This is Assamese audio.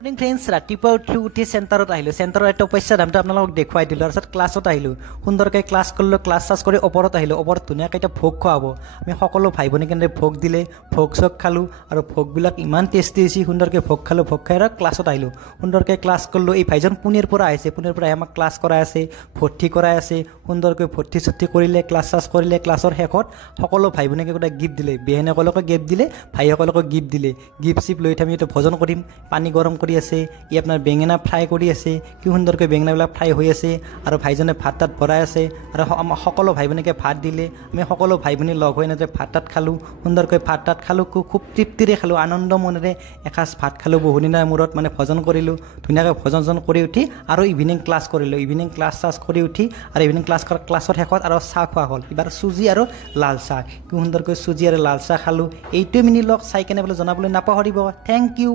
মৰ্নিং ফ্ৰেণ্ডছ, ৰাতিপুৱা উঠি চেণ্টাৰত আহিলোঁ। চেণ্টাৰৰ তপস্যা ধামটো আপোনালোকক দেখুৱাই দিলোঁ। তাৰপিছত ক্লাছত আহিলোঁ, সুন্দৰকৈ ক্লাছ কৰিলোঁ। ক্লাছ কৰি ওপৰত আহিলোঁ। ওপৰত ধুনীয়াকৈ এতিয়া ভোগ খোৱাব। আমি সকলো ভাই ভনী কেনেদৰে ভোগ দিলে, ভোগ চোগ খালোঁ আৰু ভোগবিলাক ইমান টেষ্টি হৈছে। সুন্দৰকৈ ভোগ খালোঁ। ভোগ খাই আৰু ক্লাছত আহিলোঁ। সুন্দৰকৈ ক্লাছ কৰিলোঁ। এই ভাইজন পুনেৰ পৰা আহিছে। পুনেৰ পৰা আহি আমাক ক্লাছ কৰাই আছে, ভৰ্তি কৰাই আছে। সুন্দৰকৈ ভৰ্তি চৰ্তি কৰিলে, ক্লাছ কৰিলে। ক্লাছৰ শেষত সকলো ভাই ভনীকে গোটেই গিফ্ট দিলে। বেহেনসকলকো গিফ্ট দিলে, ভাইসকলকো গিফ্ট দিলে। গিফ্ট চিফ্ট লৈ আমি এতিয়া ভোজন কৰিম। পানী গৰম কৰি আছে। ই আপোনাৰ বেঙেনা ফ্ৰাই কৰি আছে। কি সুন্দৰকৈ বেঙেনাবিলাক ফ্ৰাই হৈ আছে আৰু ভাইজনে ভাত তাত ভৰাই আছে আৰু সকলো ভাই ভনীকে ভাত দিলে। আমি সকলো ভাই ভনী লগ হৈ এনেদৰে ভাত তাত খালোঁ। সুন্দৰকৈ ভাত তাত খালোঁ। খুব তৃপ্তিৰে খালোঁ। আনন্দ মনেৰে এসাঁজ ভাত খালোঁ। বহুদিনৰ মূৰত ভোজন কৰিলোঁ। ধুনীয়াকৈ ভোজন কৰি উঠি আৰু ইভিনিং ক্লাছ কৰিলোঁ। ইভিনিং ক্লাছ কৰি উঠি আৰু ইভিনিং ক্লাছৰ শেষত আৰু চাহ খোৱা হ'ল। এইবাৰ চুজি আৰু লাল চাহ। কি সুন্দৰকৈ চুজি আৰু লাল চাহ খালোঁ। এইটোৱে মিনি লগ চাই কেনে বোলে জনাবলৈ নাপাহৰিব। Thank U.